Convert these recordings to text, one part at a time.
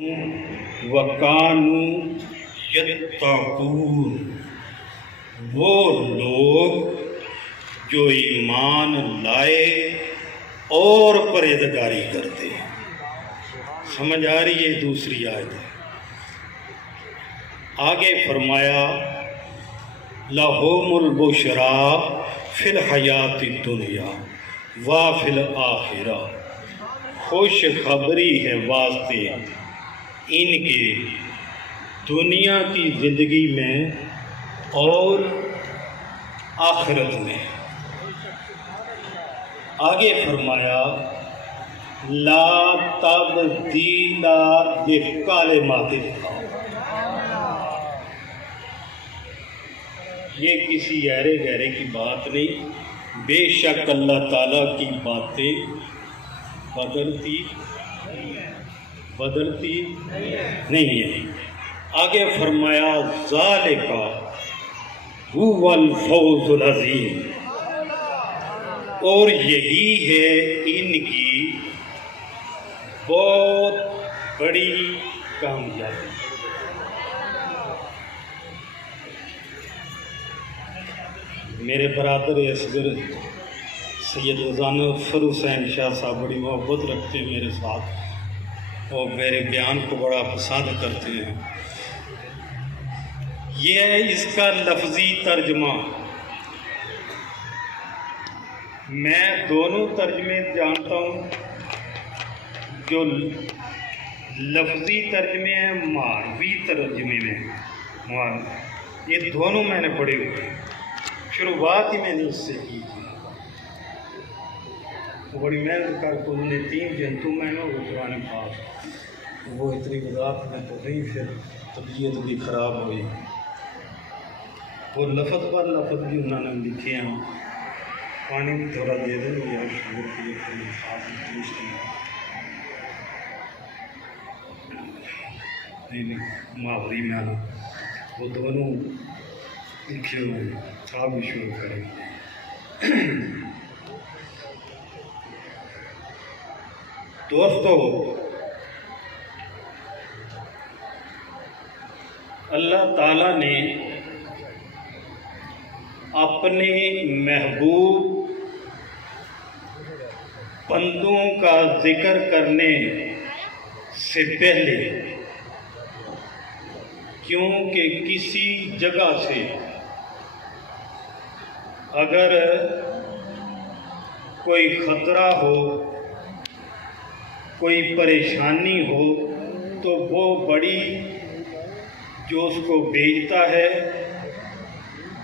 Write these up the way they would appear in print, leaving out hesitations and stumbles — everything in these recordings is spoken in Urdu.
وَقَانُوا يَتَّقُونَ، وہ لوگ جو ایمان لائے اور پرہیزگاری کرتے ہیں۔ سمجھ آ رہی ہے؟ دوسری آیت ہے۔ آگے فرمایا لَهُمُ الْبُشْرَىٰ فِي الْحَيَاةِ الدُّنْيَا وَفِي الْآخِرَةِ، خوش خبری ہے واسطے ان کے دنیا کی زندگی میں اور آخرت میں۔ آگے فرمایا لا تبدیل لکلمات اللہ، یہ کسی ایرے گہرے کی بات نہیں، بے شک اللہ تعالیٰ کی باتیں بدلتی نہیں ہے۔ آگے فرمایا ذالک هو الفوز العظیم، اور یہی ہے ان کی بہت بڑی کامیابی۔ میرے برادر اصغر سید رضوان حسین شاہ صاحب بڑی محبت رکھتے ہیں میرے ساتھ اور میرے بیان کو بڑا پسند کرتے ہیں۔ یہ ہے اس کا لفظی ترجمہ۔ میں دونوں ترجمے جانتا ہوں، جو لفظی ترجمے ہیں معنوی ترجمے میں، یہ دونوں میں نے پڑھے ہوئے ہیں۔ شروعات ہی میں نے اس سے کی تھی، بڑی محنت کر کے انہوں نے 3 جنتوں میں نے وہ قرآن پاک، وہ اتنی وضاحت میں تو نہیں، پھر طبیعت بھی خراب ہوئی، وہ لفظ پر لفظ بھی انہوں نے لکھے ہیں۔ پانی بھی تھوڑا دے دیں یا شروع کے لیے نہیں معافی میں آنا، وہ دونوں لکھے ہوئے ہیں، آپ بھی شروع کریں۔ دوستو، اللہ تعالیٰ نے اپنے محبوب بندوں کا ذکر کرنے سے پہلے، کیونکہ کسی جگہ سے اگر کوئی خطرہ ہو، کوئی پریشانی ہو، تو وہ بڑی جو اس کو بھیجتا ہے،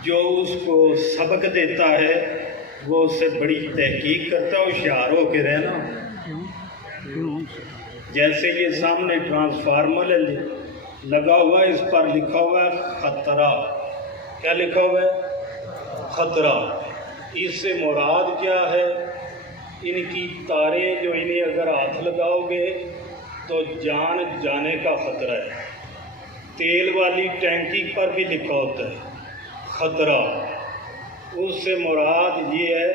جو اس کو سبق دیتا ہے، وہ اس سے بڑی تحقیق کرتا ہے، ہوشیار ہو کے رہنا۔ جیسے یہ سامنے ٹرانسفارمر لگا ہوا ہے، اس پر لکھا ہوا ہے خطرہ۔ کیا لکھا ہوا ہے؟ خطرہ۔ اس سے مراد کیا ہے؟ ان کی تاریں جو انہیں اگر ہاتھ لگاؤ گے تو جان جانے کا خطرہ ہے۔ تیل والی ٹینکی پر بھی لکھا ہوتا ہے خطرہ۔ اس سے مراد یہ ہے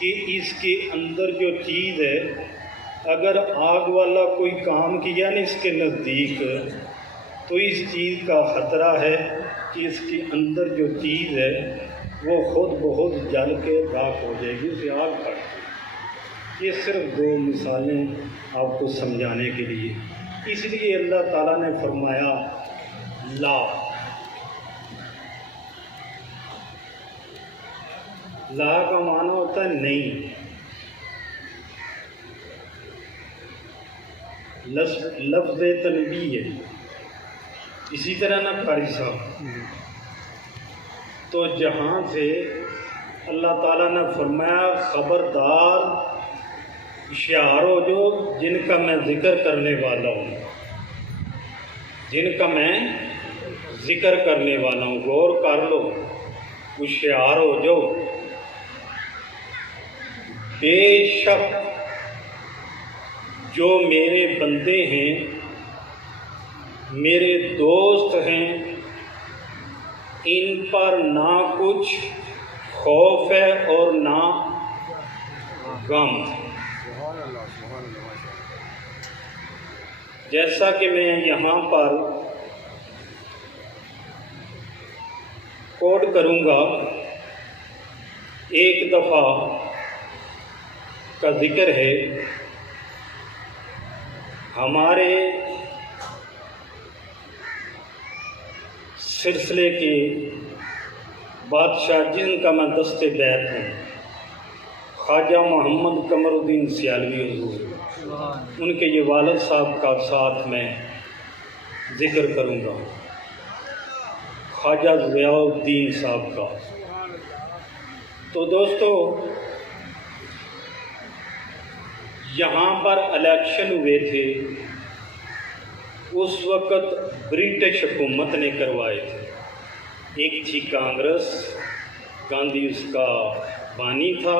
کہ اس کے اندر جو چیز ہے، اگر آگ والا کوئی کام کیا نا اس کے نزدیک، تو اس چیز کا خطرہ ہے کہ اس کے اندر جو چیز ہے وہ خود بخود جل کے راکھ ہو جائے گی، اسے آگ پڑ جائے گی۔ یہ صرف 2 مثالیں آپ کو سمجھانے کے لیے، اس لیے اللہ تعالیٰ نے فرمایا لا کا معنی ہوتا ہے نہیں۔ لفظ تنبیہ ہے۔ اسی طرح نا قاری صاحب، تو جہاں سے اللہ تعالیٰ نے فرمایا خبردار ہوشیار ہو جو جن کا میں ذکر کرنے والا ہوں، جن کا میں ذکر کرنے والا ہوں، غور کر لو، ہوشیار ہو جو بے شک جو میرے بندے ہیں، میرے دوست ہیں، ان پر نہ کچھ خوف ہے اور نہ غم۔ جیسا کہ میں یہاں پر کوٹ کروں گا، ایک دفعہ کا ذکر ہے، ہمارے سلسلے کے بادشاہ جن کا میں دست بیت ہوں، خواجہ محمد قمر الدین سیالوی حضور، ان کے یہ والد صاحب کا ساتھ میں ذکر کروں گا، خواجہ ضیاء الدین صاحب کا۔ تو دوستو، یہاں پر الیکشن ہوئے تھے، اس وقت برٹش حکومت نے کروائے تھے۔ ایک تھی کانگریس، گاندھی اس کا بانی تھا،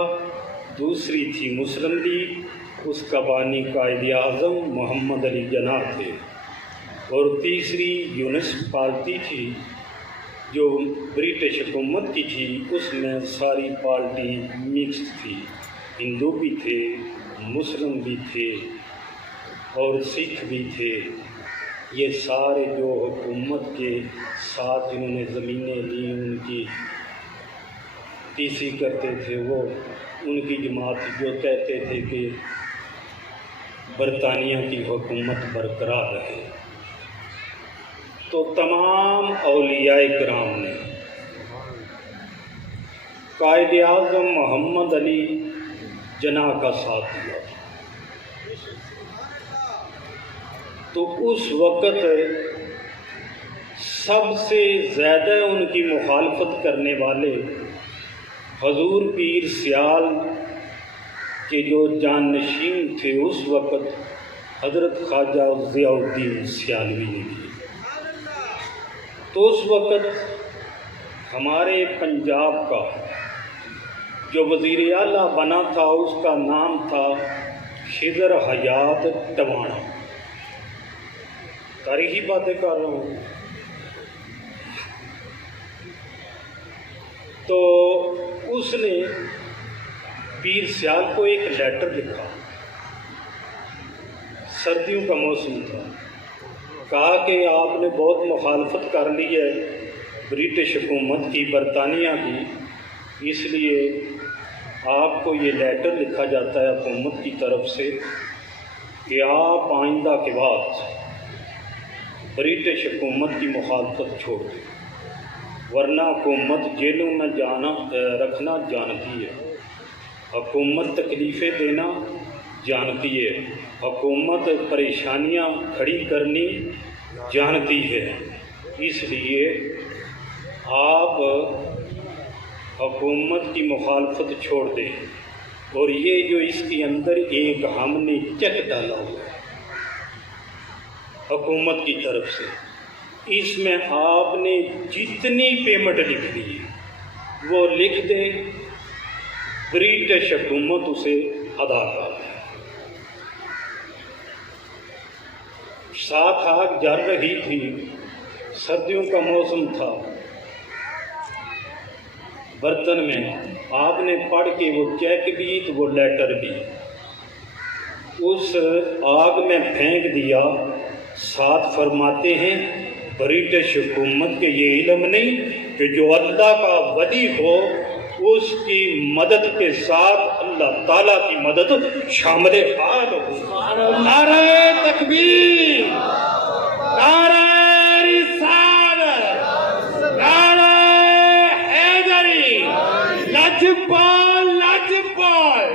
دوسری تھی مسلم لیگ، اس کا بانی قائد اعظم محمد علی جناح تھے، اور تیسری یونس پارٹی تھی جو برٹش حکومت کی تھی، اس میں ساری پارٹی مکس تھی، ہندو بھی تھے، مسلم بھی تھے اور سکھ بھی تھے۔ یہ سارے جو حکومت کے ساتھ جنہوں نے زمینیں لی، ان کی ٹی سی کرتے تھے، وہ ان کی جماعت جو کہتے تھے کہ برطانیہ کی حکومت برقرار رہے۔ تو تمام اولیاء کرام نے قائد اعظم محمد علی جناح کا ساتھ دیا۔ تو اس وقت سب سے زیادہ ان کی مخالفت کرنے والے حضور پیر سیال کے جو جانشین تھے اس وقت، حضرت خواجہ ضیاء الدین سیالوی نے کی۔ تو اس وقت ہمارے پنجاب کا جو وزیر اعلیٰ بنا تھا، اس کا نام تھا خضر حیات ٹوانا۔ تاریخی باتیں کر رہا ہوں۔ تو اس نے پیر سیال کو ایک لیٹر لکھا، سردیوں کا موسم تھا، کہا کہ آپ نے بہت مخالفت کر لی ہے برٹش حکومت کی، برطانیہ کی، اس لیے آپ کو یہ لیٹر لکھا جاتا ہے حکومت کی طرف سے کہ آپ آئندہ کے بعد برٹش حکومت کی مخالفت چھوڑ دیں، ورنہ حکومت جیلوں میں رکھنا جانتی ہے، حکومت تکلیفیں دینا جانتی ہے، حکومت پریشانیاں کھڑی کرنی جانتی ہے، اس لیے آپ حکومت کی مخالفت چھوڑ دیں۔ اور یہ جو اس کے اندر ایک ہم نے چیک ڈالا ہوا ہے حکومت کی طرف سے، اس میں آپ نے جتنی پیمنٹ لکھ دی ہے وہ لکھ دیں، برٹش حکومت اسے ادا کر دے۔ ساتھ آگ جل رہی تھی، سردیوں کا موسم تھا، برتن میں آپ نے پڑھ کے وہ چیک بھی تو وہ لیٹر بھی اس آگ میں پھینک دیا۔ ساتھ فرماتے ہیں برٹش حکومت کے یہ علم نہیں کہ جو اللہ کا ولی ہو اس کی مدد کے ساتھ اللہ تعالیٰ کی مدد شامل حال ہو۔ نعرہ تکبیر، نعرہ رسالت، نعرہ حیدری، لجپال لجپال۔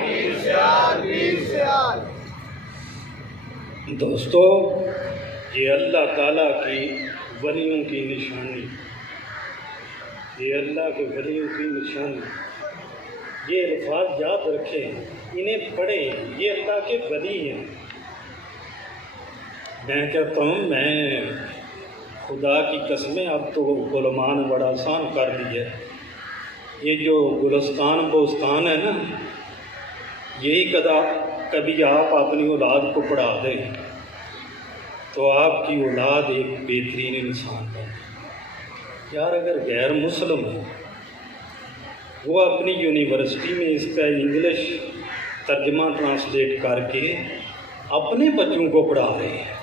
دوستو، یہ اللہ تعالیٰ کی ولیوں کی نشانی، یہ اللہ کے ولیوں کی نشانی، یہ الفاظ یاد رکھیں، انہیں پڑھیں، یہ اللہ کے ولی ہیں۔ میں کہتا ہوں، میں خدا کی قسمیں، اب تو علماء نے بڑا آسان کر دی ہے، یہ جو گلستان بوستان ہے نا، یہی کبھی آپ اپنی اولاد کو پڑھا دیں تو آپ کی اولاد ایک بہترین انسان بنے۔ یار اگر غیر مسلم ہے، وہ اپنی یونیورسٹی میں اس کا انگلش ترجمہ ٹرانسلیٹ کر کے اپنے بچوں کو پڑھا رہے ہیں،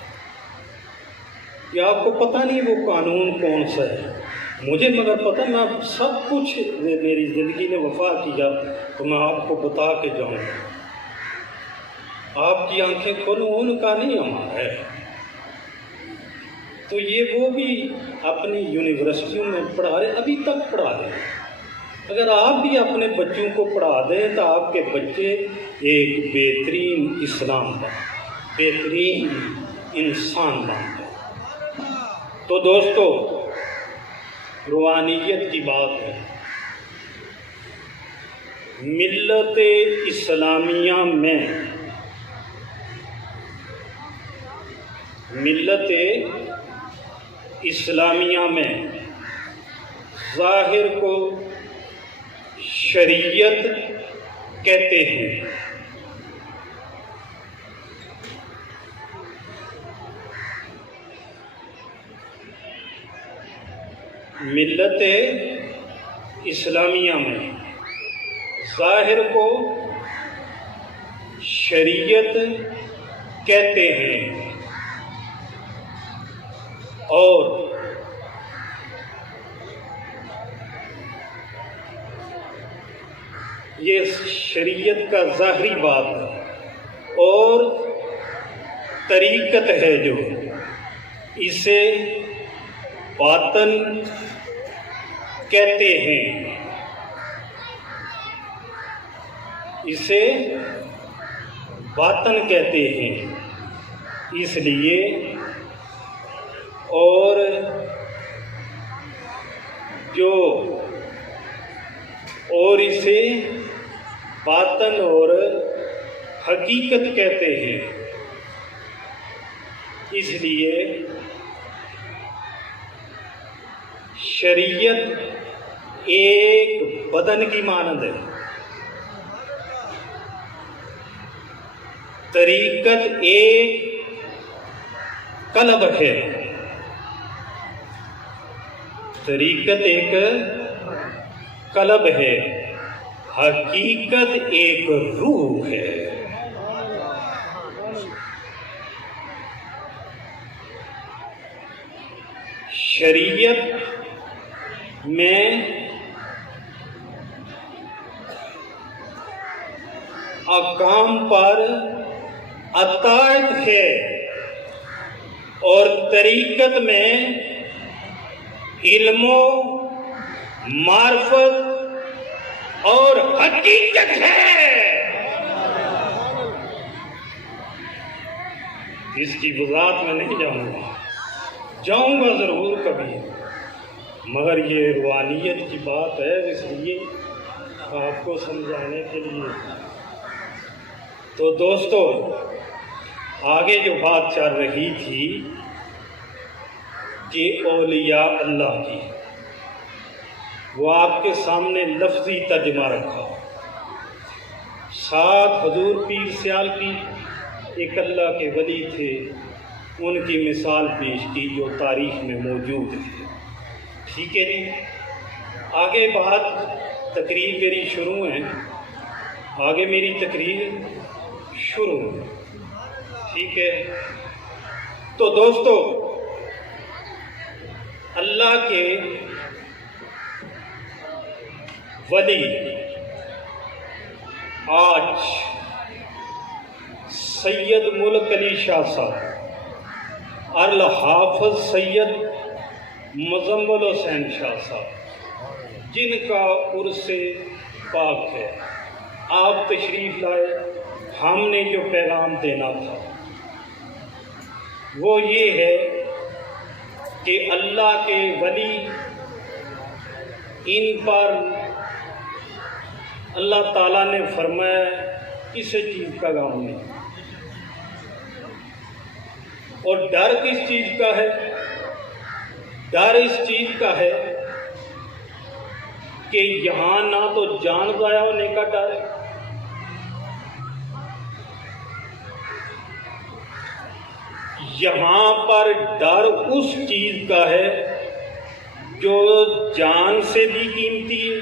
کہ آپ کو پتہ نہیں وہ قانون کون سا ہے، مجھے مگر پتہ، میں سب کچھ میری زندگی نے وفا کیا تو میں آپ کو بتا کے جاؤں گا۔ آپ کی آنکھیں کھولو، ان کا نہیں ہمارا ہے۔ تو یہ وہ بھی اپنی یونیورسٹیوں میں پڑھا رہے، ابھی تک پڑھا رہے ہیں۔ اگر آپ بھی اپنے بچوں کو پڑھا دیں تو آپ کے بچے ایک بہترین اسلام کا بہترین انسان بن جائیں۔ تو دوستو، روحانیت کی بات ہے۔ ملت اسلامیہ میں ظاہر کو شریعت کہتے ہیں، ملت اسلامیہ میں ظاہر کو شریعت کہتے ہیں، اور یہ شریعت کا ظاہری بات ہے، اور طریقت ہے جو اسے باطن کہتے ہیں، اسے باطن کہتے ہیں۔ اس لیے اور اسے باطن اور حقیقت کہتے ہیں۔ اس لیے شریعت ایک بدن کی مانند ہے، طریقت ایک قلب ہے، طریقت ایک قلب ہے، حقیقت ایک روح ہے۔ شریعت میں احکام پر اطاعت ہے، اور طریقت میں علم و معرفت اور حقیقت ہے۔ اس کی وضاحت میں نہیں جاؤں گا ضرور کبھی، مگر یہ روحانیت کی بات ہے، اس لیے آپ کو سمجھانے کے لیے۔ تو دوستو، آگے جو بات چل رہی تھی کہ اولیاء اللہ کی، وہ آپ کے سامنے لفظی ترجمہ رکھا، ساتھ حضور پیر سیال کی ایک اللہ کے ولی تھے، ان کی مثال پیش کی جو تاریخ میں موجود ہے۔ ٹھیک ہے جی، آگے بات تقریر میری شروع ہے، آگے میری تقریر شروع ہے، ٹھیک ہے۔ تو دوستو، اللہ کے ولی آج سید ملک علی شاہ صاحب، الحافظ سید مزمل حسین شاہ صاحب، جن کا عرس پاک ہے، آپ تشریف لائے۔ ہم نے جو پیغام دینا تھا وہ یہ ہے کہ اللہ کے ولی، ان پر اللہ تعالیٰ نے فرمایا کسی چیز کا غم نہیں، اور ڈر کس چیز کا ہے؟ ڈر اس چیز کا ہے کہ یہاں نہ تو جان ضائع ہونے کا ڈر ہے، یہاں پر ڈر اس چیز کا ہے جو جان سے بھی قیمتی ہے،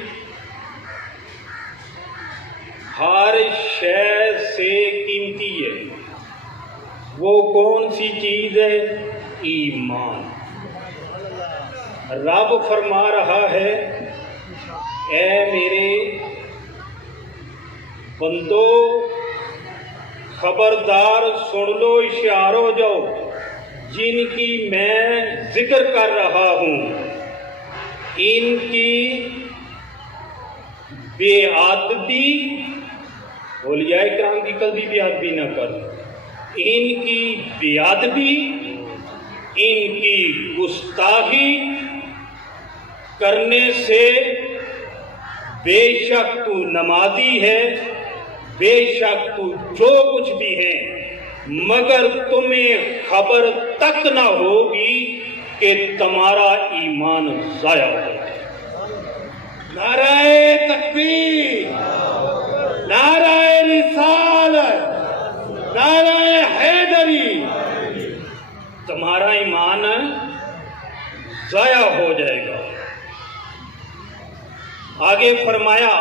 ہر شے سے قیمتی ہے۔ وہ کون سی چیز ہے؟ ایمان۔ رب فرما رہا ہے اے میرے بندو خبردار سن لو، ہوشیار ہو جاؤ، جن کی میں ذکر کر رہا ہوں ان کی بے ادبی، اولیاء کرام کی کبھی بے ادبی نہ کرو، ان کی بے ادبی، ان کی گستاخی کرنے سے بے شک تو نمازی ہے، بے شک تو جو کچھ بھی ہے، مگر تمہیں خبر تک نہ ہوگی کہ تمہارا ایمان ضائع ہو جائے۔ نعرہ تکبیر، نعرہ رسالت، نعرہ حیدری، تمہارا ایمان ضائع ہو جائے گا۔ آگے فرمایا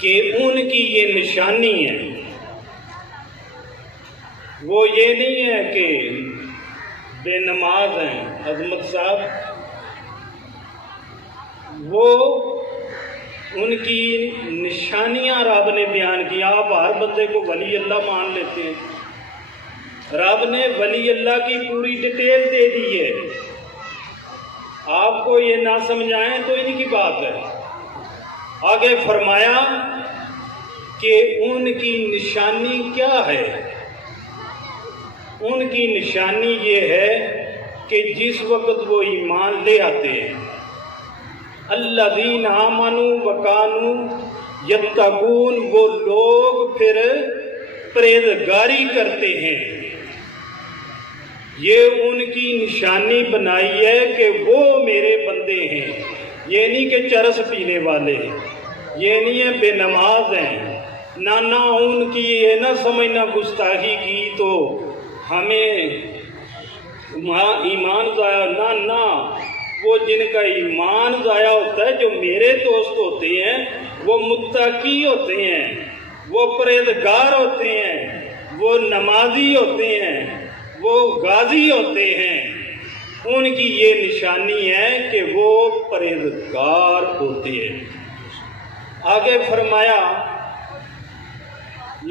کہ ان کی یہ نشانی ہے، وہ یہ نہیں ہے کہ بے نماز ہیں عظمت صاحب، وہ ان کی نشانیاں رب نے بیان کیا۔ آپ ہر بندے کو ولی اللہ مان لیتے ہیں، رب نے ولی اللہ کی پوری ڈیٹیل دے دی ہے، آپ کو یہ نہ سمجھائیں تو ان کی بات ہے۔ آگے فرمایا کہ ان کی نشانی کیا ہے؟ ان کی نشانی یہ ہے کہ جس وقت وہ ایمان لے آتے ہیں، الذین آمنوا وکانوا یتقون، وہ لوگ پھر پرہیزگاری کرتے ہیں، یہ ان کی نشانی بنائی ہے کہ وہ میرے بندے ہیں۔ یہ نہیں کہ چرس پینے والے ہیں، یہ نہیں ہے بے نماز ہیں، نہ ان کی یہ نہ سمجھنا گستاخی کی تو ہمیں ایمان ضائع، نہ وہ جن کا ایمان ضائع ہوتا ہے، جو میرے دوست ہوتے ہیں، وہ متقی ہوتے ہیں، وہ پرہیزگار ہوتے ہیں، وہ نمازی ہوتے ہیں، وہ غازی ہوتے ہیں، ان کی یہ نشانی ہے کہ وہ پرہیزگار ہوتے ہیں۔ آگے فرمایا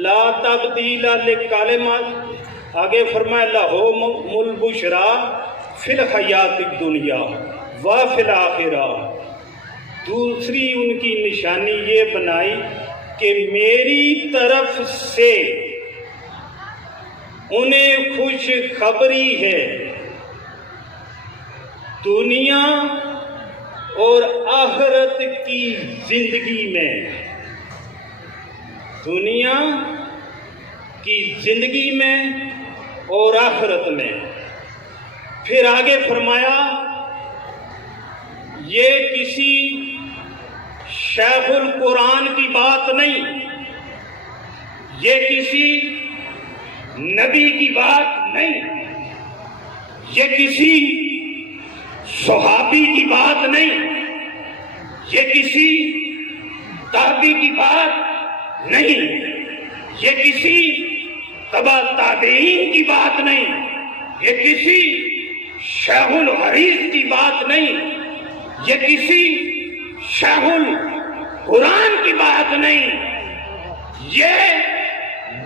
لا تبدیل لکلمات، آگے فرمایا لہم البشریٰ فی الحیات الدنیا و فی الآخرہ۔ دوسری ان کی نشانی یہ بنائی کہ میری طرف سے انہیں خوش خبری ہے دنیا اور آخرت کی زندگی میں، دنیا کی زندگی میں اور آخرت میں۔ پھر آگے فرمایا یہ کسی شیخ القرآن کی بات نہیں، یہ کسی نبی کی بات نہیں، یہ کسی صحابی کی بات نہیں، یہ کسی تابعی کی بات نہیں، یہ کسی تبع تابعین کی بات نہیں، یہ کسی شیخ الحدیث کی بات نہیں، یہ کسی شیخ القرآن کی بات نہیں، یہ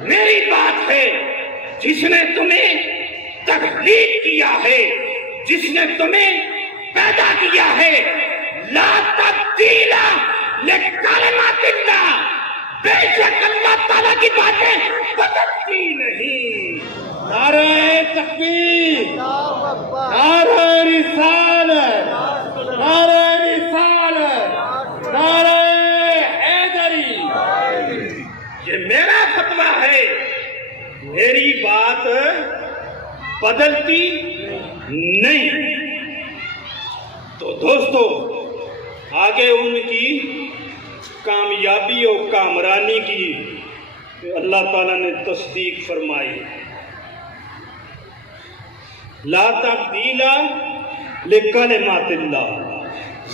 میری بات ہے، جس نے تمہیں تخلیق کیا ہے، جس نے تمہیں پیدا کیا ہے۔ لا تبدیل لکلمات اللہ، بے شک اللہ تعالیٰ کی باتیں بدلتی نہیں۔ نعرہ تکبیر، نعرہ رسالت، نعرہ رسالت، نعرہ حیدری، یہ میرا فتویٰ ہے، میری بات بدلتی نہیں۔ تو دوستو آگے ان کی کامیابی اور کامرانی کی اللہ تعالیٰ نے تصدیق فرمائی۔ لا تبدیل لکلمات اللہ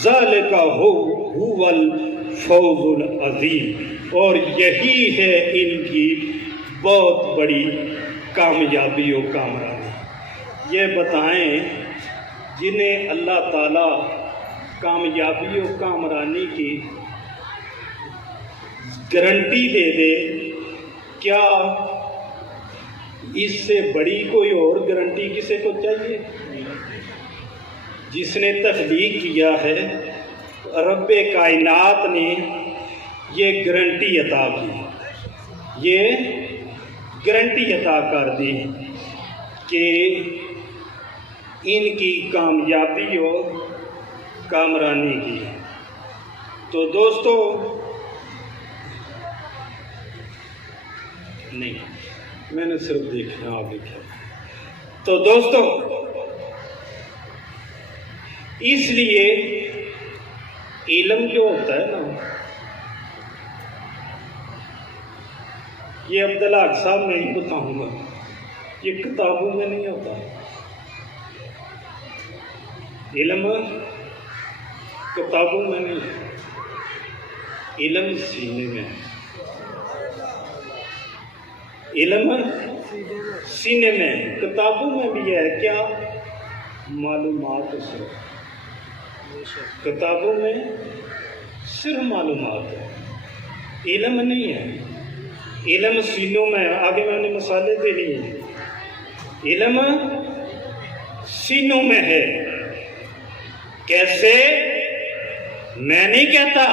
ذالک هو الفوز العظیم، اور یہی ہے ان کی بہت بڑی کامیابی و کامرانی. یہ بتائیں جنہیں اللہ تعالیٰ کامیابی و کامرانی کی گارنٹی دے دے، کیا اس سے بڑی کوئی اور گارنٹی کسی کو چاہیے؟ جس نے تخلیق کیا ہے رب کائنات نے یہ گارنٹی عطا کی، یہ گارنٹی عطا کر دی کہ ان کی کامیابی اور کامرانی کی. تو دوستو نہیں، میں نے صرف دیکھنا آگے کیا. تو دوستو اس لیے علم جو ہوتا ہے نا، یہ عبداللہ صاحب میں ہی بتاؤں گا، یہ کتابوں میں نہیں ہوتا. علم کتابوں میں نہیں، علم سینے میں ہے. علم سینے میں، کتابوں میں بھی ہے کیا؟ معلومات. صرف کتابوں میں صرف معلومات ہے، علم نہیں ہے. علم سینوں میں. آگے میں نے مثالیں دینی ہیں. علم سینوں میں ہے. کیسے؟ میں نہیں کہتا،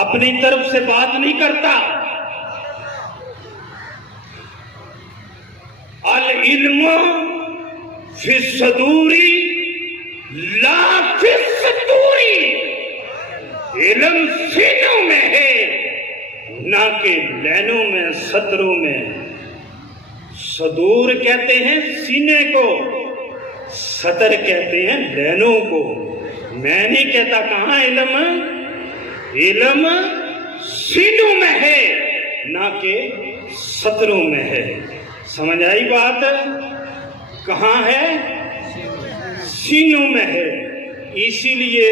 اپنی طرف سے بات نہیں کرتا. العلم فی الصدور لا فی الصدور. علم سینوں میں ہے نہ کہ لینوں میں، صدروں میں. صدور کہتے ہیں سینے کو، صدر کہتے ہیں لینوں کو. میں نہیں کہتا کہاں علم، علم سینوں میں ہے نہ کہ صدروں میں ہے. سمجھ آئی بات؟ کہاں ہے؟ سینوں میں ہے. اسی لیے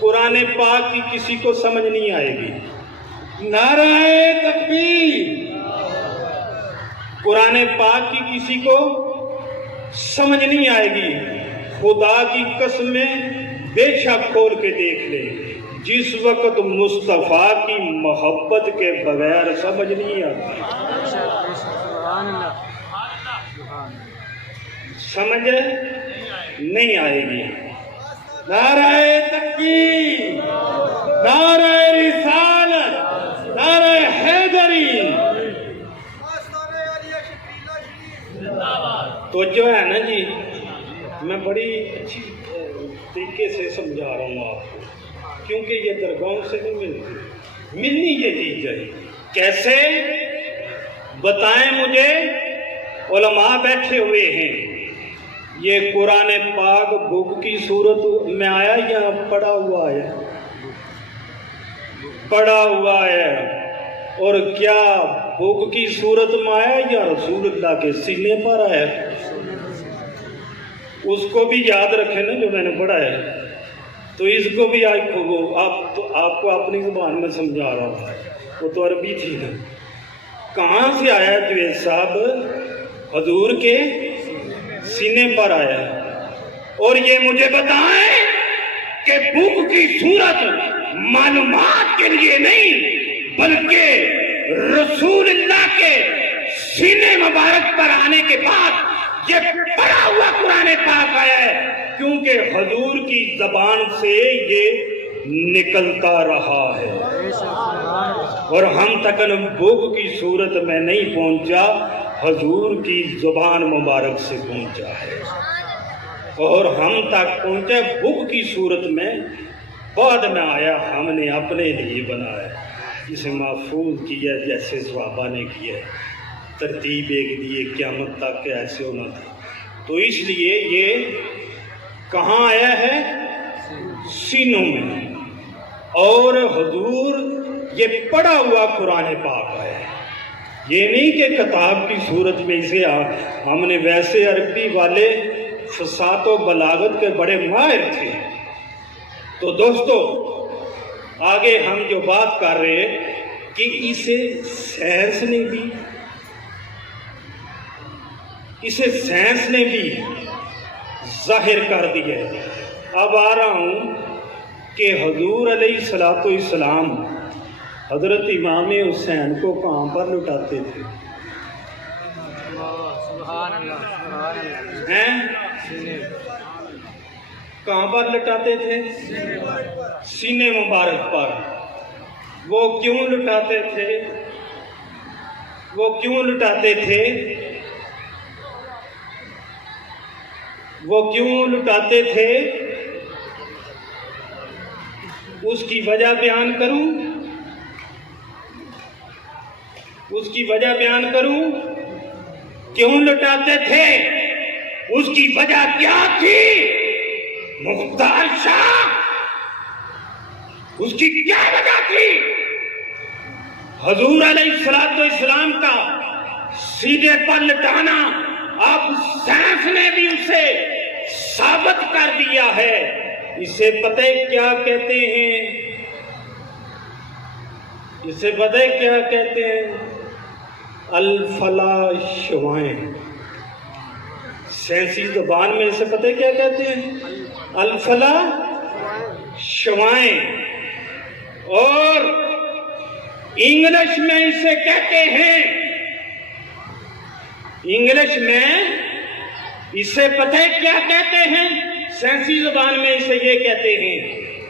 قرآن پاک کی کسی کو سمجھ نہیں آئے گی. نعرہ تکبیر. قرآن پاک کی کسی کو سمجھ نہیں آئے گی. خدا کی قسمیں بے شک کھول کے دیکھ لے، جس وقت مصطفیٰ کی محبت کے بغیر سمجھ نہیں آتی. سمجھ نہیں آئے گی. نعرہ تکبیر، نعرہ رسالت، نعرہ حیدری. تو جو ہے نا جی، میں بڑی اچھی طریقے سے سمجھا رہا ہوں آپ کو، کیونکہ یہ درگاہوں سے نہیں ملتی. ملنی یہ چیز ہے. کیسے بتائیں مجھے؟ علماء بیٹھے ہوئے ہیں. یہ قرآن پاک بک کی صورت میں آیا یا پڑھا ہوا ہے؟ پڑھا ہوا ہے. اور کیا بک کی صورت میں آیا یا رسول اللہ کے سینے پر آیا؟ اس کو بھی یاد رکھیں نا جو میں نے پڑھا ہے. تو اس کو بھی آپ کو اپنی زبان میں سمجھا رہا ہوں. وہ تو عربی تھی نا. کہاں سے آیا جوید صاحب؟ حضور کے سینے پر آیا. اور یہ مجھے بتائیں کہ بک کی صورت معلومات کے لیے نہیں بلکہ رسول اللہ کے سینے مبارک پر آنے کے بعد یہ پڑھا ہوا قرآن پاک آیا ہے، کیونکہ حضور کی زبان سے یہ نکلتا رہا ہے اور ہم تک بک کی صورت میں نہیں پہنچا، حضور کی زبان مبارک سے پہنچا ہے. اور ہم تک پہنچے بک کی صورت میں، بعد میں آیا. ہم نے اپنے لیے بنایا، اسے محفوظ کیا جیسے صحابہ نے کیا، ترتیب ایک دیے قیامت تک کہ ایسے ہونا تھا. تو اس لیے یہ کہاں آیا ہے؟ سینوں میں. اور حضور یہ پڑھا ہوا قرآن پاک آیا ہے. یہ نہیں کہ کتاب کی صورت میں اسے ہم نے، ویسے عربی والے فصاحت و بلاغت کے بڑے ماہر تھے. تو دوستو آگے ہم جو بات کر رہے کہ اسے سائنس نے بھی ظاہر کر دیا ہے۔ اب آ رہا ہوں کہ حضور علیہ الصلوۃ والسلام حضرت امام حسین کو کہاں پر لٹاتے تھے؟ کہاں پر لٹاتے تھے؟ سینے مبارک پر۔ وہ کیوں لٹاتے تھے؟ وہ کیوں لٹاتے تھے؟ وہ کیوں لٹاتے تھے؟ اس کی وجہ بیان کروں؟ اس کی وجہ بیان کروں؟ کیوں لٹاتے تھے؟ اس کی وجہ کیا تھی؟ مختار شاہ، اس کی کیا وجہ تھی؟ حضور علیہ الصلوۃ والسلام کا سینے پر لٹانا اب سائنس نے بھی اسے ثابت کر دیا ہے۔ اسے پتہ کیا کہتے ہیں؟ اسے پتہ کیا کہتے ہیں؟ الفلا شوائیں۔ سائنسی زبان میں اسے پتہ کیا کہتے ہیں؟ الفلا شوائیں۔ اور انگلش میں اسے کہتے ہیں، انگلش میں اسے پتہ کیا کہتے ہیں؟ سائنسی زبان میں اسے یہ کہتے ہیں،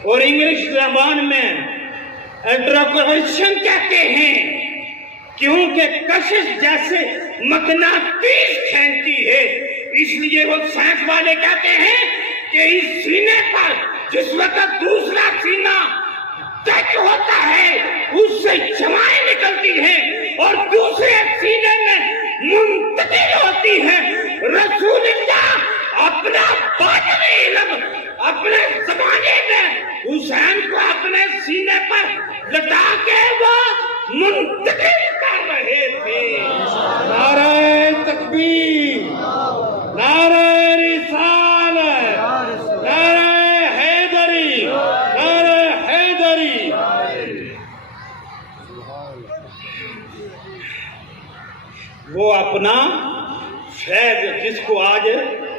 اور انگلش زبان میں اٹریکشن کہتے ہیں، کیونکہ کشش جیسے مقناطیس کھینچتی ہے۔ اس لیے وہ سائنس والے کہتے ہیں کہ اس سینے پر جس وقت دوسرا سینہ ٹچ ہوتا ہے اس سے شعاعیں نکلتی ہیں اور دوسرے سینے میں منتقل ہوتی ہیں۔ رسول اللہ اپنا باطنی علم اپنے زمانے میں حسین کو اپنے سینے پر لٹا کے وہ منتقل کر رہے تھے۔ نعرہ تکبیر، نعرہ رسالت، نعرہ حیدری، نعرہ حیدری۔ وہ اپنا فیض جس کو آج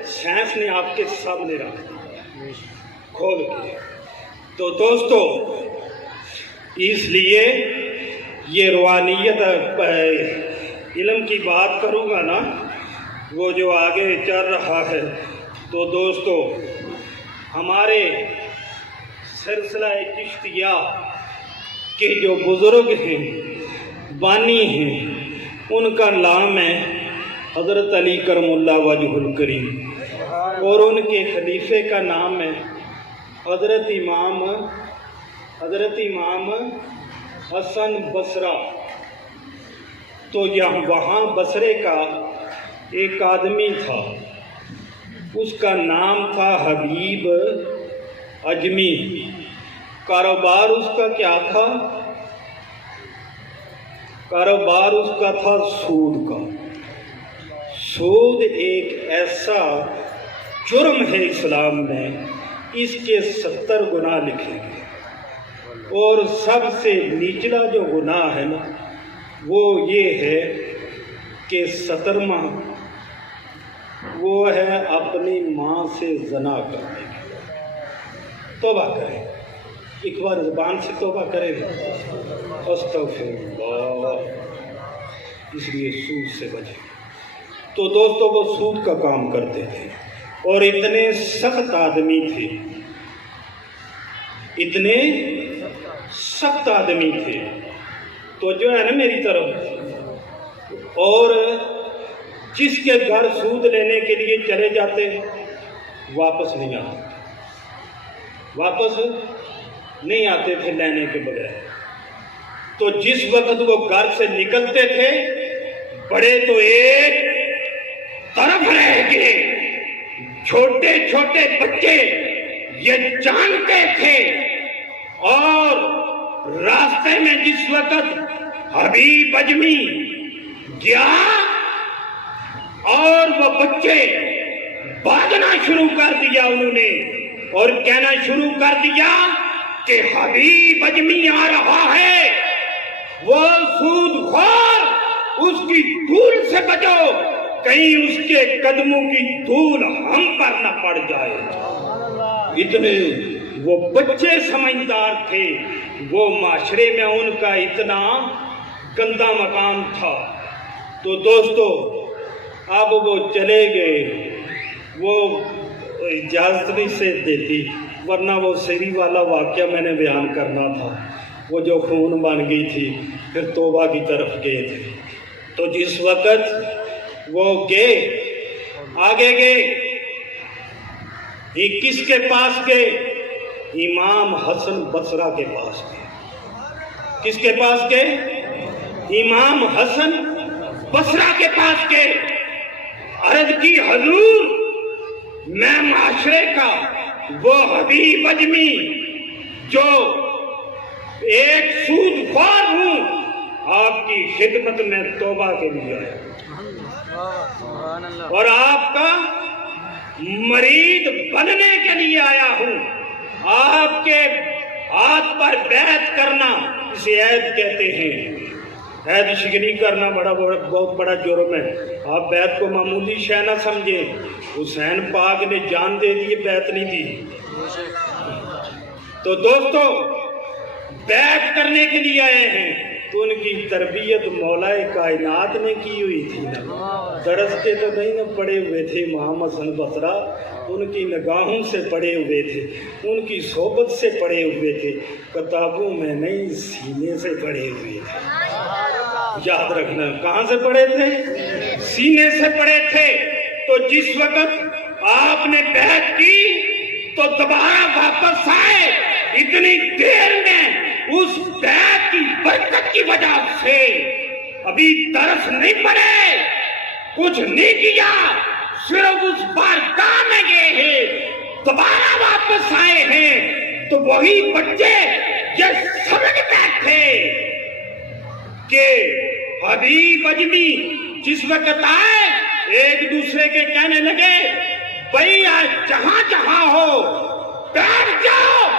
سائنس نے آپ کے سامنے رکھ دیا کھول کے۔ تو دوستو، اس لیے یہ روحانیت علم کی بات کروں گا نا، وہ جو آگے چل رہا ہے، تو دوستو ہمارے سلسلہ چشتیہ کے جو بزرگ ہیں، بانی ہیں، ان کا نام ہے حضرت علی کرم اللہ وجہ الکریم، اور ان کے خلیفے کا نام ہے حضرت امام حسن بصرہ۔ تو وہاں بصرے کا ایک آدمی تھا، اس کا نام تھا حبیب اجمی۔ کاروبار اس کا کیا تھا؟ کاروبار اس کا تھا سود کا۔ سود ایک ایسا جرم ہے اسلام میں، اس کے 70 گناہ لکھے گئے، اور سب سے نچلا جو گناہ ہے نا وہ یہ ہے کہ 17واں وہ ہے اپنی ماں سے زنا کرنے کی۔ توبہ کریں، ایک بار زبان سے توبہ کریں، استغفر اللہ، اس لیے سود سے بچیں۔ تو دوستو وہ سود کا کام کرتے تھے اور اتنے سخت آدمی تھے، اتنے سخت آدمی تھے، تو جو ہے نا میری طرف، اور جس کے گھر سود لینے کے لیے چلے جاتے واپس نہیں آتے، واپس نہیں آتے تھے لینے کے بغیر۔ تو جس وقت وہ گھر سے نکلتے تھے، بڑے تو ایک طرف رہ گئے، چھوٹے چھوٹے بچے یہ جانتے تھے، اور راستے میں جس وقت حبیب اجمی گیا اور وہ بچے بھاگنا شروع کر دیا انہوں نے، اور کہنا شروع کر دیا کہ حبیب اجمی آ رہا ہے، وہ سود خور، اس کی دھول سے بچو، کہیں اس کے قدموں کی دھول ہم پر نہ پڑ جائے۔ اتنے وہ بچے سمجھدار تھے، وہ معاشرے میں ان کا اتنا گندا مقام تھا۔ تو دوستو اب وہ چلے گئے، وہ اجازت نہیں سے دیتی، ورنہ وہ سری والا واقعہ میں نے بیان کرنا تھا، وہ جو خون بن گئی تھی، پھر توبہ کی طرف گئے تھے۔ تو جس وقت وہ گئے، آگے گئے، یہ کس کے پاس گئے؟ امام حسن بصرہ کے پاس گئے۔ کس کے پاس گئے؟ امام حسن بصرہ کے پاس گئے۔ عرض کی حضور، میں معاشرے کا وہ حبیب اجمی جو ایک سود خور ہوں، آپ کی خدمت میں توبہ کے لیے آیا اور آپ کا مرید بننے کے لیے آیا ہوں۔ آپ کے ہاتھ پر بیعت کرنا اسے عید کہتے ہیں۔ عید شکنی کرنا بہت بڑا جرم ہے۔ آپ بیعت کو معمولی شے نہ سمجھیں، حسین پاک نے جان دے دی، بیعت نہیں دی۔ تو دوستو بیعت کرنے کے لیے آئے ہیں، تو ان کی تربیت مولا کائنات نے کی ہوئی تھی نا، درس کے تو نہیں نہ پڑے ہوئے تھے امام حسن بصرہ، ان کی نگاہوں سے پڑے ہوئے تھے، ان کی صحبت سے پڑے ہوئے تھے، کتابوں میں نہیں سینے سے پڑے ہوئے تھے۔ یاد رکھنا، کہاں سے پڑے تھے؟ سینے سے پڑے تھے۔ تو جس وقت آپ نے بیعت کی تو دوبارہ واپس آئے، اتنی دیر میں اس بیعت کی برکت کی وجہ سے ابھی درس نہیں پڑے، کچھ نہیں کیا، صرف اس بارگاہ میں گئے ہیں، دوبارہ واپس آئے ہیں، تو وہی بچے یہ سمجھ بیٹھے کہ حبیب اجمی جس وقت آئے، ایک دوسرے کے کہنے لگے، بھئی جہاں جہاں ہو بیٹھ جاؤ،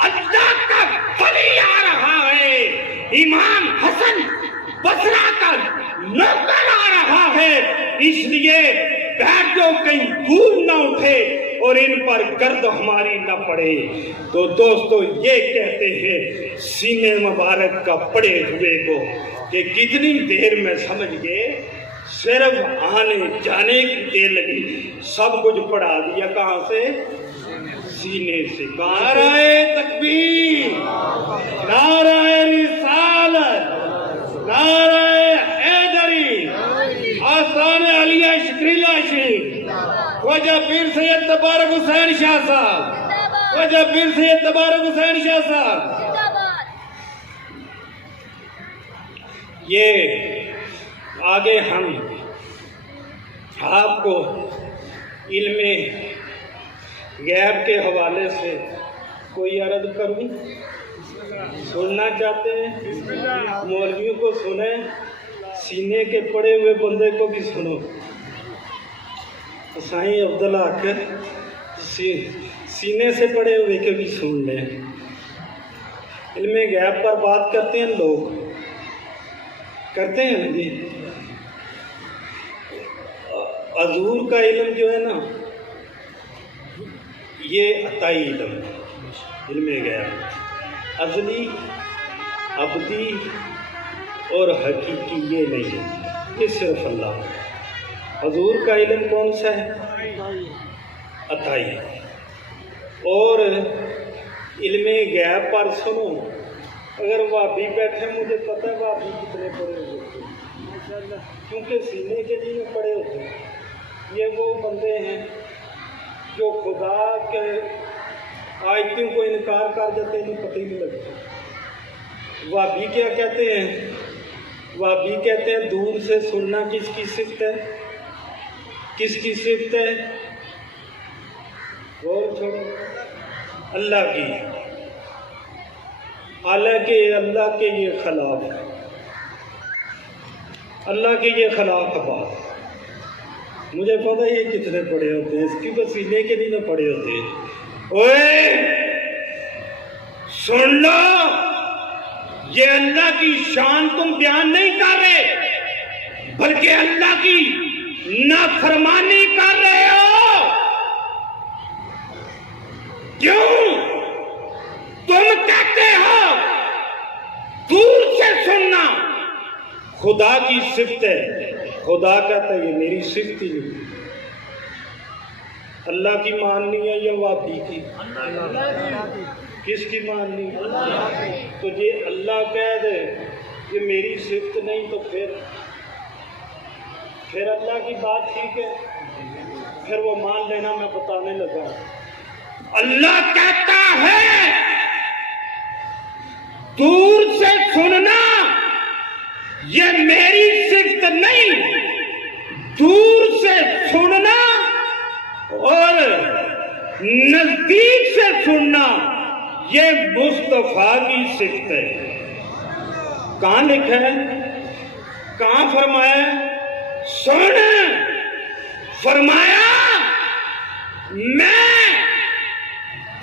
اللہ کا ولی آ رہا ہے، امام حسن بصرہ کا نوکر آ رہا ہے، اس لیے بیٹھ جاؤ، کہیں دھول نہ اٹھے اور ان پر گرد ہماری نہ پڑے۔ تو دوستو یہ کہتے ہیں سینے مبارک کا پڑے ہوئے کو کہ کتنی دیر میں سمجھ گئے، صرف آنے جانے کی دیر لگی، سب کچھ پڑھا دیا۔ کہاں سے؟ سینے سے۔ نعرہ تکبیر، نعرہ رسالت، نعرہ حیدری، آستان علیہ شکریہ شریف، خواجہ پیر سید تبارک حسین شاہ صاحب، خواجہ پیر سید تبارک حسین شاہ صاحب۔ یہ آگے ہم آپ کو علم غیب کے حوالے سے کوئی عرض کروں؟ سننا چاہتے ہیں؟ مولویوں کو سنیں، سینے کے پڑے ہوئے بندے کو بھی سنو۔ سائیں عبدالحق سینے سے پڑے ہوئے کے بھی سن لیں۔ علم غیب پر بات کرتے ہیں لوگ، کرتے ہیں جی۔ حضور کا علم جو ہے نا، یہ عطائی علم، علم غیب ازلی، ابدی اور حقیقی یہ نہیں ہے، یہ صرف اللہ۔ حضور کا علم کون سا ہے؟ عطائی۔ اور علم غیب پر سنو، اگر وہابی بیٹھے، مجھے پتہ ہے وہابی کتنے پڑے ہوتے ہیں، کیونکہ سینے کے لیے پڑے ہوتے ہیں۔ یہ وہ بندے ہیں جو خدا کے آیتوں کو انکار کر دیتے ہیں، پتہ ہی نہیں لگتا۔ وہابی کیا کہتے ہیں؟ وہابی کہتے ہیں دور سے سننا کس کی صفت ہے؟ کس کی صفت ہے؟ اور چھوڑو، اللہ کی۔ حالانکہ اللہ کے یہ خلاف ہے، اللہ کے یہ خلاف بات۔ مجھے پتہ ہے یہ کتنے پڑے ہوتے ہیں، اس کی وسیلے کے لیے نہ پڑے ہوتے ہیں۔ اوے سن لو، یہ اللہ کی شان تم بیان نہیں کر رہے بلکہ اللہ کی نافرمانی کر رہے ہو۔ کیوں؟ تم کہتے ہو دور سے سننا خدا کی صفت ہے، خدا کہتا ہے یہ میری صفت ہی نہیں۔ اللہ کی ماننی ہے یا واقعی کی؟ کس کی ماننی؟ تو یہ اللہ کہہ دے یہ میری صفت نہیں تو پھر اللہ کی بات ٹھیک ہے، پھر وہ مان لینا۔ میں بتانے لگا اللہ کہتا ہے دور سے سننا یہ میری صفت نہیں، دور سے سننا اور نزدیک سے سننا یہ مصطفیٰ کی صفت ہے۔ کہاں لکھا ہے؟ کہاں فرمایا ہے؟ سن، فرمایا میں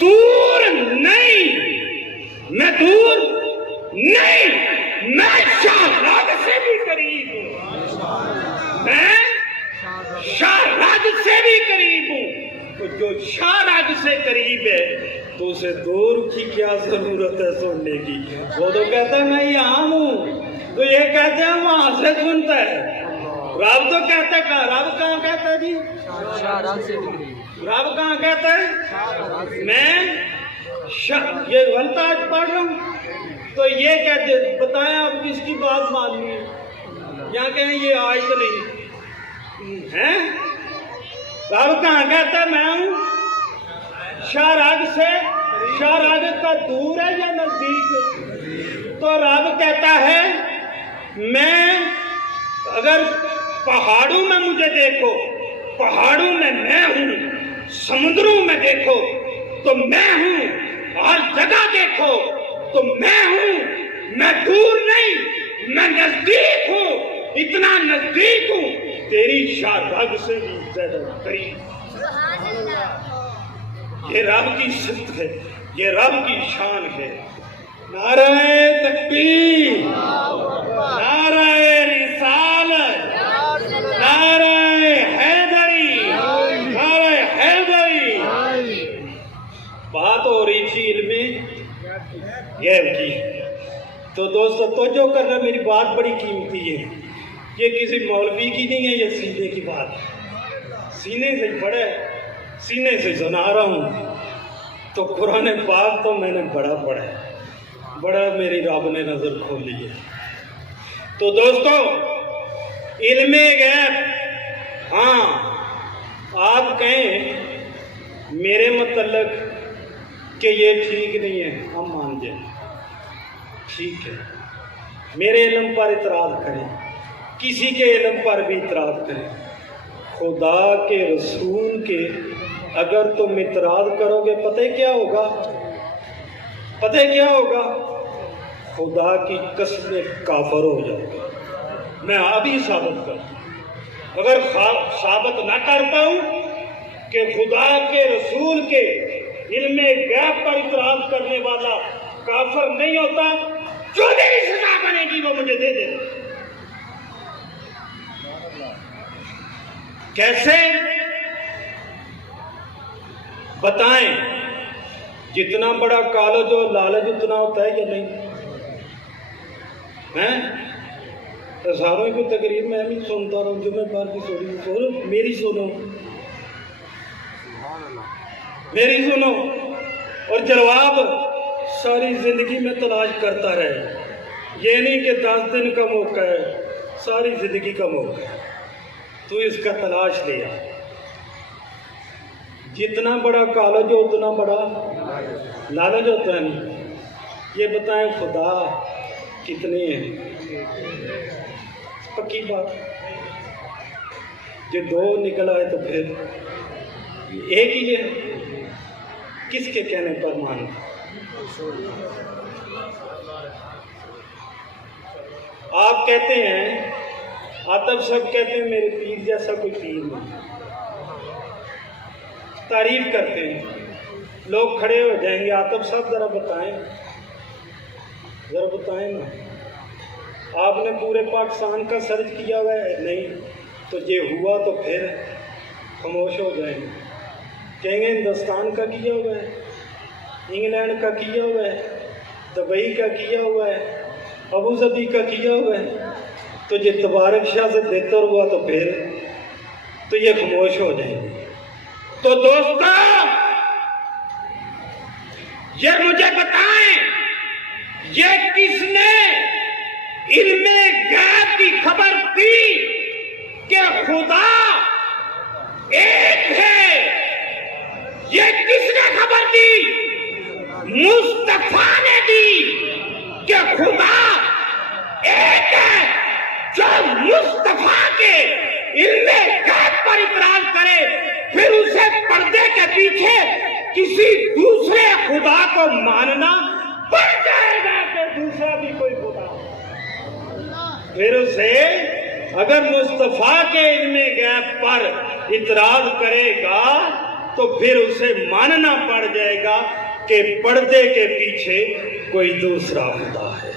دور نہیں، میں دور نہیں، میں شاہراگ سے بھی قریب ہوں، میں شاہراگ سے بھی قریب ہوں۔ تو جو شاہراگ سے قریب ہے تو اسے دور کی کیا ضرورت ہے سننے کی؟ وہ تو کہتا ہے میں یہاں ہوں، تو یہ کہتے ہیں وہاں سے سنتا ہے۔ رب تو کہتا ہے، رب کہاں کہتا ہے جی؟ رب کہاں کہتا ہے؟ میں یہ غلط آج پڑھ رہا ہوں تو یہ کہتے بتائیں آپ کس کی بات ماننی ہے؟ یا کہیں یہ آیت نہیں ہے؟ رب کہاں کہتا ہے میں ہوں؟ شاہراگ سے، شاہراگ کا دور ہے یا نزدیک؟ تو رب کہتا ہے میں اگر پہاڑوں میں مجھے دیکھو، پہاڑوں میں ہوں، سمندروں میں دیکھو تو میں ہوں، ہر جگہ دیکھو تو میں ہوں، میں دور نہیں، میں نزدیک ہوں، اتنا نزدیک ہوں تیری شاہراگ سے بھی زیادہ قریب۔ یہ رب کی صفت ہے، یہ رب کی شان ہے۔ نعرہ تکبیر، نعرہ رسالت، نعرہ حیدری، نعرہ حیدری۔ بات ہو رہی تھی علم غیب کی، تو دوستو توجہ کرنا، میری بات بڑی قیمتی ہے، یہ کسی مولوی کی نہیں ہے، یہ سینے کی بات ہے، سینے سے پڑھے، سینے سے سنا رہا ہوں۔ تو قرآن پاک تو میں نے بڑا پڑھا ہے، بڑا میری رب نے نظر کھولی ہے۔ تو دوستو علم غیب، ہاں آپ کہیں میرے متعلق کہ یہ ٹھیک نہیں ہے، ہم مان جائیں، ٹھیک ہے، میرے علم پر اعتراض کریں، کسی کے علم پر بھی اعتراض کریں، خدا کے رسول کے اگر تم اعتراض کرو گے پتہ کیا ہوگا؟ پتہ کیا ہوگا؟ خدا کی قسم کافر ہو جاؤ گے۔ میں ابھی ثابت کروں، اگر ثابت نہ کر پاؤں کہ خدا کے رسول کے علم غیب پر اعتراض کرنے والا کافر نہیں ہوتا، جو میری سزا بنے گی وہ مجھے دے دے۔ کیسے بتائیں؟ جتنا بڑا کالج ہو لالچ اتنا ہوتا ہے یا نہیں؟ ساروں کو تقریر میں بھی سنتا رہا ہوں، جمعہ بار کی سنو، میری سنو، میری سنو، اور جواب ساری زندگی میں تلاش کرتا رہے۔ یہ نہیں کہ 10 دن کا موقع ہے، ساری زندگی کا موقع ہے، تو اس کا تلاش لیا۔ جتنا بڑا کالج ہو اتنا بڑا لالچ ہوتا ہے نہیں۔ یہ بتائیں خدا کتنے ہیں؟ پکی بات، جو 2 نکل آئے تو پھر ایک ہی ہے، کس کے کہنے پر مان؟ آپ کہتے ہیں، آتف صاحب کہتے ہیں میرے پیر جیسا کوئی پیر نہیں، تعریف کرتے ہیں، لوگ کھڑے ہو جائیں گے، آتف صاحب ذرا بتائیں ذرا بتائیں نا، آپ نے پورے پاکستان کا سرچ کیا ہوا ہے؟ نہیں، تو یہ ہوا تو پھر خاموش ہو جائیں گے، کہیں گے ہندوستان کا کیا ہوا ہے، انگلینڈ کا کیا ہوا ہے، دبئی کا کیا ہوا ہے، ابو ظبی کا کیا ہوا ہے، تو یہ تبارک شاہ سے بہتر ہوا تو پھر تو یہ خاموش ہو جائیں گے۔ تو دوستو یہ مجھے بتائیں، یہ کس نے علم غیب کی خبر دی کہ خدا ایک ہے؟ یہ کس نے خبر دی؟ مصطفیٰ نے دی کہ خدا ایک ہے۔ جو مصطفیٰ کے علم غیب پر اعتراض کرے پھر اسے پردے کے پیچھے کسی دوسرے خدا کو ماننا پڑ جائے گا کہ دوسرا بھی کوئی خدا، پھر اسے اگر مصطفیٰ کے علم غیب پر اعتراض کرے گا تو پھر اسے ماننا پڑ جائے گا کہ پردے کے پیچھے کوئی دوسرا خدا ہے۔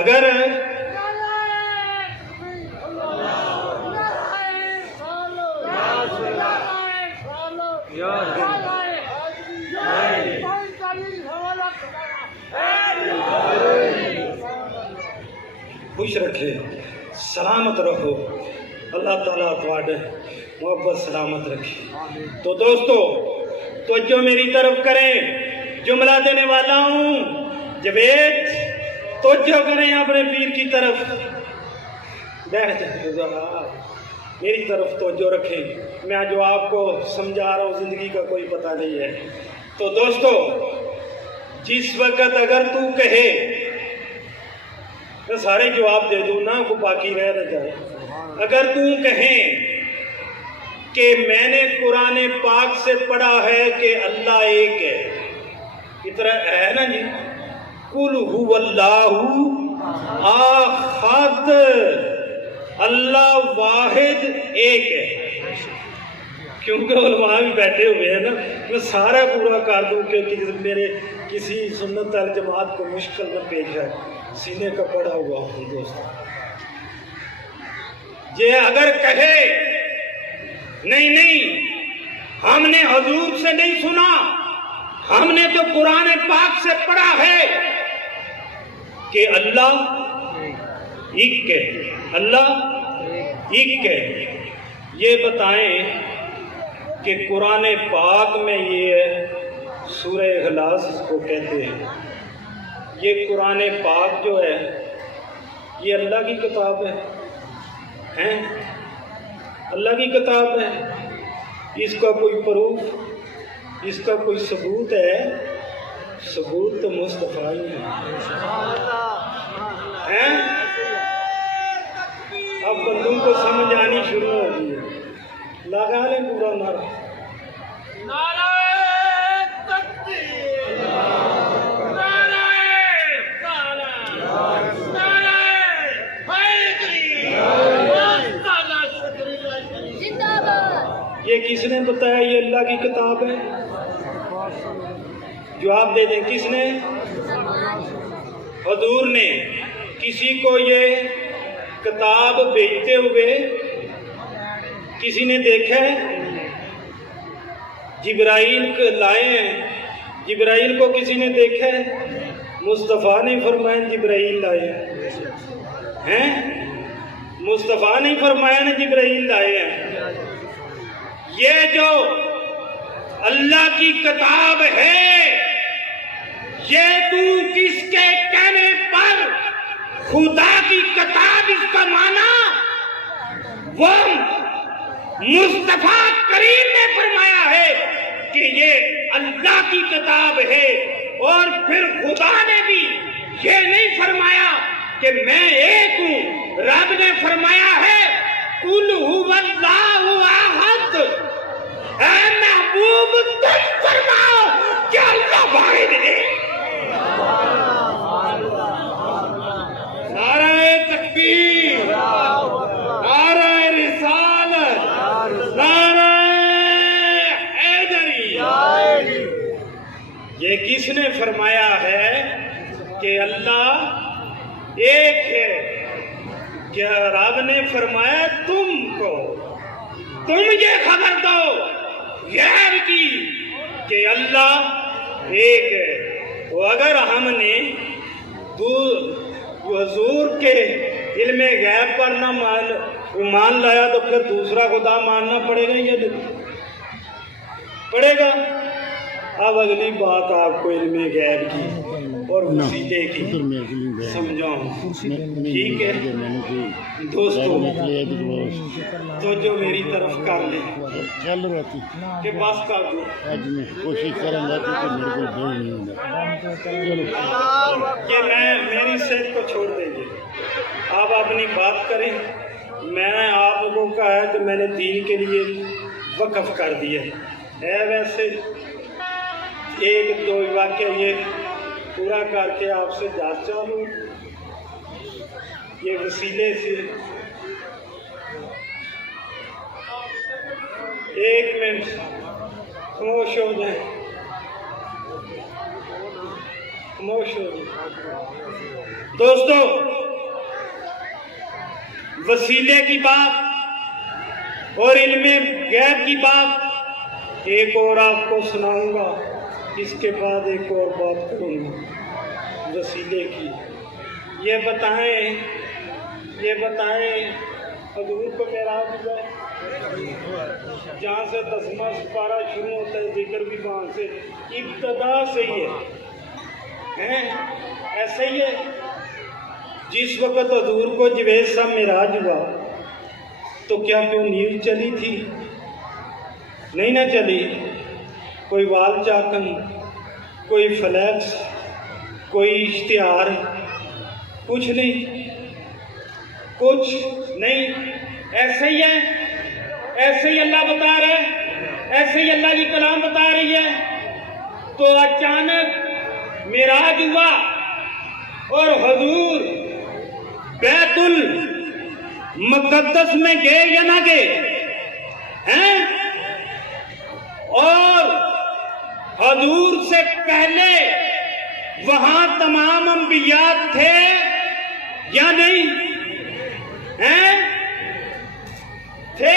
اگر خوش رکھے، سلامت رکھو، اللہ تعالیٰ تھوڑے محبت سلامت رکھے۔ تو دوستو توجہ میری طرف کریں، جملہ دینے والا ہوں، جوید توجہ کریں اپنے پیر کی طرف، بیٹھ جائیں، میری طرف توجہ رکھیں، میں جو آپ کو سمجھا رہا ہوں زندگی کا کوئی پتہ نہیں ہے۔ تو دوستو جس وقت اگر تو کہے، میں سارے جواب دے دوں نا، کو باقی رہ نہ جائے، اگر تو کہیں کہ میں نے قرآن پاک سے پڑھا ہے کہ اللہ ایک ہے، اتنا ہے نا جی، قُلْ هُوَ اللَّهُ احد، اللہ واحد ایک ہے۔ کیونکہ علماء بھی بیٹھے ہوئے ہیں نا، میں سارا پورا کر دوں کہ میرے کسی سنت الجماعت کو مشکل نہ پیش ہے، سینے کا پڑا ہوا ہوں دوست۔ یہ اگر کہے نہیں ہم نے حضور سے نہیں سنا، ہم نے تو قرآن پاک سے پڑھا ہے کہ اللہ ایک ہے، اللہ ایک ہے، یہ بتائیں کہ قرآن پاک میں یہ سورہ اخلاص اس کو کہتے ہیں، یہ قرآن پاک جو ہے یہ اللہ کی کتاب ہے، اللہ کی کتاب ہے، اس کا کوئی پروف، اس کا کوئی ثبوت ہے؟ ثبوت تو مصطفیٰ ہی ہے۔ اب بندوں کو سمجھ آنی شروع ہو گئی ہے، لگا لیں پورا نعرہ، نعرہ تکبیر، نعرہ رسالت، نعرہ حیدری، زندہ باد۔ یہ کس نے بتایا یہ اللہ کی کتاب ہے؟ جواب دے دیں، کس نے؟ حضور نے کسی کو یہ کتاب بیچتے ہوئے کسی نے دیکھا ہے؟ جبرائیل لائے ہیں، جبرائیل کو کسی نے دیکھا ہے؟ مصطفیٰ نے فرمایا جبرائیل لائے ہیں، مصطفیٰ نے فرمایا نا جبرائیل لائے ہیں۔ یہ جو اللہ کی کتاب ہے، یہ تو کس کے کہنے پر خدا کی کتاب اس کا معنی وہ مصطفیٰ کریم نے فرمایا ہے کہ یہ اللہ کی کتاب ہے، اور پھر خدا نے بھی یہ نہیں فرمایا کہ میں ایک ہوں، رب نے فرمایا ہے قُلْ هُوَ اللَّهُ احد۔ اے محبوب تم فرماؤ کہ اللہ واحد ہے۔ نعرہ تکبیر، نعرہ رسالت، نعرہ حیدری۔ یہ کس نے فرمایا ہے؟ کہ اللہ ایک ہے، کیا رب نے فرمایا تم یہ خبر دو غیب کی کہ اللہ ایک ہے۔ تو اگر ہم نے حضور کے علم غیب پر نہ مان لایا تو پھر دوسرا خدا ماننا پڑے گا یا نہیں پڑے گا؟ اب اگلی بات آپ کو علم غیب کی اور وسیلے کی سمجھاؤں، ٹھیک ہے دوستو؟ تو جو میری طرف کر لیں کہ بس کر دو، کوشش کریں گا کہ میری صحت کو چھوڑ دیں گے، آپ اپنی بات کریں۔ میں نے آپ کو کہا ہے کہ میں نے دین کے لیے وقف کر دیا ہے، ویسے ایک دو واقعہ یہ پورا کر کے آپ سے جا چاہوں یہ وسیلے سے۔ ایک منٹ خاموش ہو جائیں، خاموش ہو جائیں دوستو۔ وسیلے کی بات اور علم غیب کی بات ایک اور آپ کو سناؤں گا، اس کے بعد ایک اور بات کروں گا وسیلے کی۔ یہ بتائیں حضور کو معراج ہوا جہاں سے 10واں سپارہ شروع ہوتا ہے، ذکر بھی وہاں سے ابتدا سے ہی ہے، ایسے ہی ہے۔ جس وقت حضور کو جویز صاحب معراج ہوا تو کیا کوئی نیوز چلی تھی؟ نہیں نہ چلی، کوئی وال چاکن، کوئی فلیکس، کوئی اشتہار، کچھ نہیں، کچھ نہیں، ایسے ہی ہے، ایسے ہی اللہ بتا رہا ہے، ایسے ہی اللہ کی کلام بتا رہی ہے۔ تو اچانک معراج ہوا اور حضور بیت المقدس میں گئے یا نہ گئے ہیں؟ اور حضور سے پہلے وہاں تمام انبیاء تھے یا نہیں ہیں؟ تھے،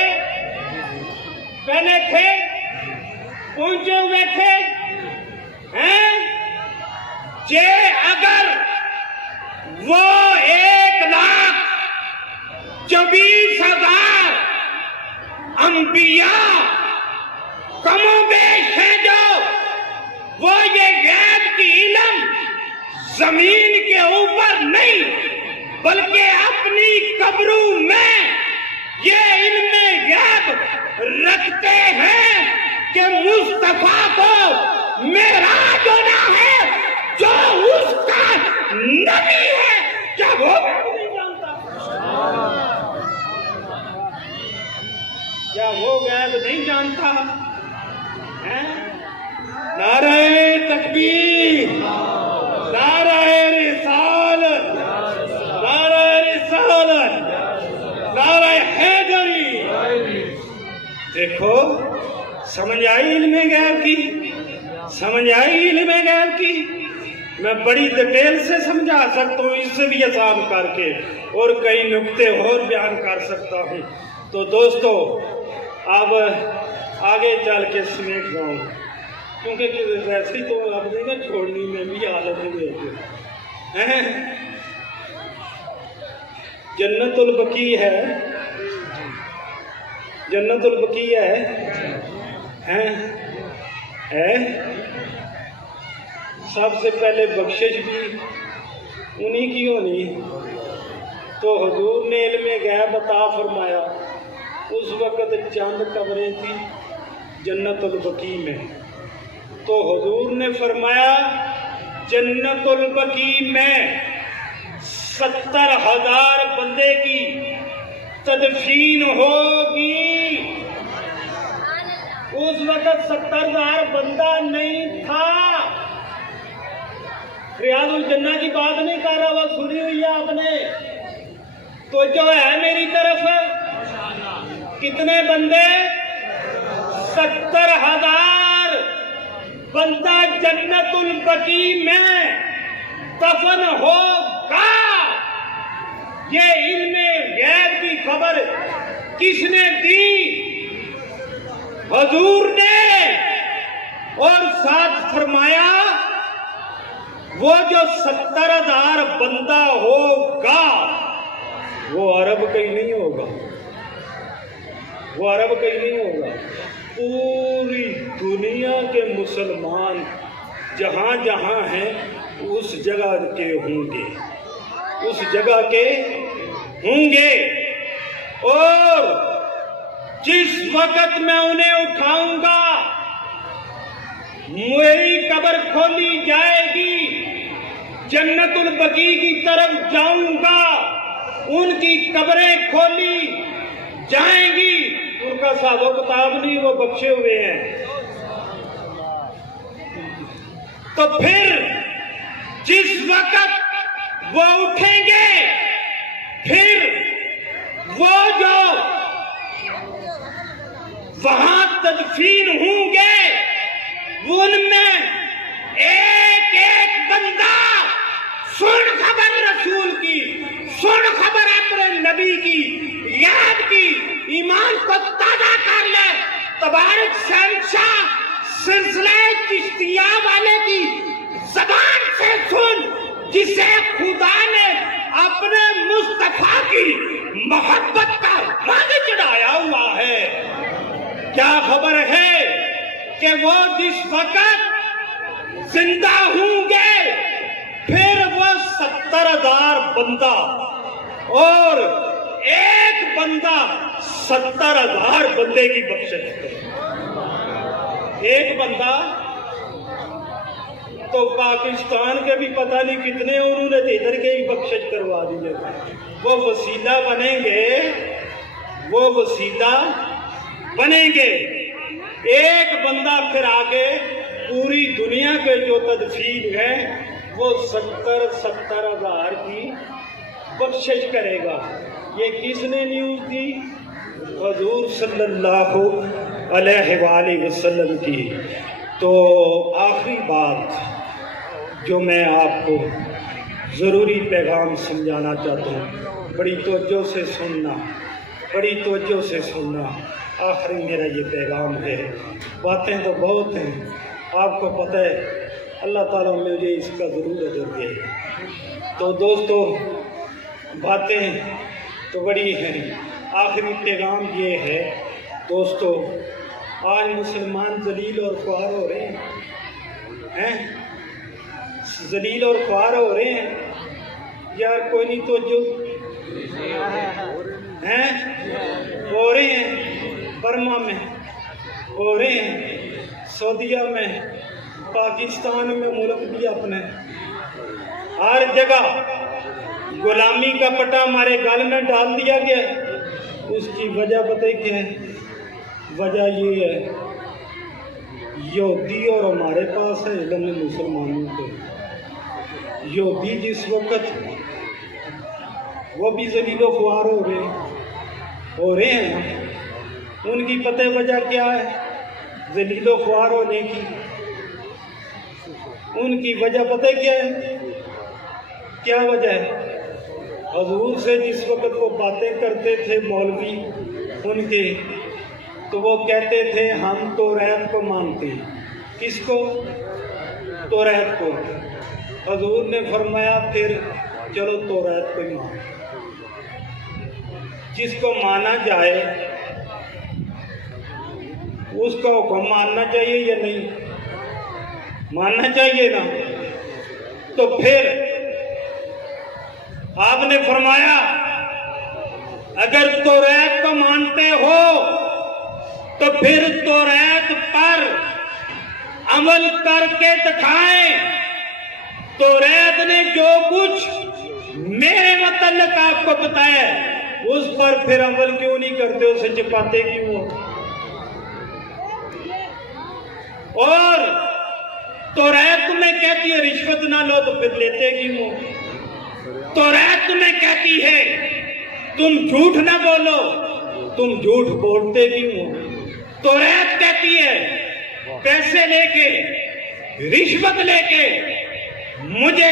پہلے تھے، پہنچے ہوئے تھے ہیں؟ اگر وہ 1,24,000 انبیاء کم و بیش ہیں جو وہ یہ غیب کی علم زمین کے اوپر نہیں بلکہ اپنی قبروں میں یہ علم غیب رکھتے ہیں کہ مصطفیٰ کو معراج ہونا ہے جو اس کا نبی ہے، کیا وہ نہیں جانتا؟ کیا وہ غیب نہیں جانتا؟ نعرہ تکبیر، نعرہ رسالت، نعرہ رسالت، نعرہ حیدری۔ دیکھو سمجھ آئی علم غیب کی، سمجھ آئی علم غیب کی؟ میں بڑی ڈیٹیل سے سمجھا سکتا ہوں، اس سے بھی حساب کر کے، اور کئی نکتے اور بیان کر سکتا ہوں۔ تو دوستو اب آگے چل کے سمیٹ جاؤں، کیونکہ ویسے ہی تو اب نہیں نا چھوڑنی میں بھی عادت ہوئی ہے۔ جنت البقیع ہے، جنت البقیع ہے، سب سے پہلے بخشش بھی انہی کی ہونی۔ تو حضور نے علم غیب عطا فرمایا، اس وقت چند قبریں تھیں جنت البقیع میں، تو حضور نے فرمایا جنت البقیع میں 70,000 بندے کی تدفین ہوگی۔ اس وقت 70,000 بندہ نہیں تھا، ریاض الجنہ کی بات نہیں کر رہا، وہ سنی ہوئی ہے آپ نے۔ تو جو ہے میری طرف کتنے بندے؟ 70,000 بندہ جنت البقیع میں دفن ہوگا۔ یہ علم غیب کی خبر کس نے دی؟ حضور نے، اور ساتھ فرمایا وہ جو 70,000 بندہ ہوگا وہ عرب کا ہی نہیں ہوگا، وہ عرب کا ہی نہیں ہوگا، پوری دنیا کے مسلمان جہاں جہاں ہیں اس جگہ کے ہوں گے، اس جگہ کے ہوں گے۔ اور جس وقت میں انہیں اٹھاؤں گا میری قبر کھولی جائے گی، جنت البقیع کی طرف جاؤں گا، ان کی قبریں کھولی جائیں گی، ان کا حساب و کتاب نہیں، وہ بخشے ہوئے ہیں۔ تو پھر جس وقت وہ اٹھیں گے، پھر وہ جو وہاں تدفین ہوں گے ان میں ایک ایک بندہ سن خبر رسول کی، سن خبر اپنے نبی کی، یاد کی، ایمان کو تازہ کر لے۔ تبارک شہنشاہ سلسلہ چشتیہ والے کی زبان سے سن، جسے خدا نے اپنے مصطفیٰ کی محبت کا رنگ چڑھایا ہوا ہے۔ کیا خبر ہے کہ وہ جس وقت زندہ ہوں گے پھر وہ 70,000 بندہ، اور ایک بندہ 70,000 بندے کی بخشش کرے۔ ایک بندہ تو پاکستان کے بھی پتہ نہیں کتنے انہوں نے ادھر کے ہی بخشش کروا دیے، وہ وسیلہ بنیں گے، وہ وسیلہ بنیں گے۔ ایک بندہ پھر آگے پوری دنیا کے جو تدفین ہے وہ 70,000 کی بخشش کرے گا۔ یہ کس نے نیوز دی؟ حضور صلی اللہ علیہ وآلہ وسلم کی۔ تو آخری بات جو میں آپ کو ضروری پیغام سمجھانا چاہتا ہوں، بڑی توجہ سے سننا، بڑی توجہ سے سننا، آخری میرا یہ پیغام ہے۔ باتیں تو بہت ہیں، آپ کو پتہ ہے، اللہ تعالیٰ مجھے اس کا ضرور اجر دے۔ تو دوستو باتیں تو بڑی ہیں، آخری پیغام یہ ہے دوستو، آج مسلمان ذلیل اور خوار ہو رہے ہیں، ذلیل اور خوار ہو رہے ہیں۔ یار کوئی نہیں توجہ ہو رہے ہیں، برما میں ہو رہے ہیں، سعودیہ میں، پاکستان میں، ملک بھی اپنے، ہر جگہ غلامی کا پٹا ہمارے گال میں ڈال دیا گیا۔ اس کی وجہ پتہ کیا ہے؟ وجہ یہ ہے، یہودی اور ہمارے پاس ہے علم مسلمانوں کے۔ یہودی جس وقت وہ بھی ذلیل و خوار ہو رہے ہیں، ان کی پتہ وجہ کیا ہے ذلیل و خوار ہونے کی؟ ان کی وجہ پتہ کیا ہے؟ کیا وجہ ہے؟ حضور سے جس وقت وہ باتیں کرتے تھے مولوی ان کے، تو وہ کہتے تھے ہم توریت کو مانتے ہیں۔ کس کو؟ توریت کو۔ حضور نے فرمایا پھر چلو توریت کو ہی مانو، جس کو مانا جائے اس کا حکم ماننا چاہیے یا نہیں؟ ماننا چاہیے نا۔ تو پھر آپ نے فرمایا اگر توریت کو مانتے ہو تو پھر توریت پر عمل کر کے دکھائیں۔ توریت نے جو کچھ میرے متعلق آپ کو بتایا اس پر پھر عمل کیوں نہیں کرتے، اسے چھپاتے کیوں ہو؟ اور توریت تمہیں کہتی ہے رشوت نہ لو تو پھر لیتے کیوں ہو؟ توریت تمہیں کہتی ہے تم جھوٹ نہ بولو، تم جھوٹ بولتے کیوں ہو؟ توریت کہتی ہے پیسے لے کے، رشوت لے کے مجھے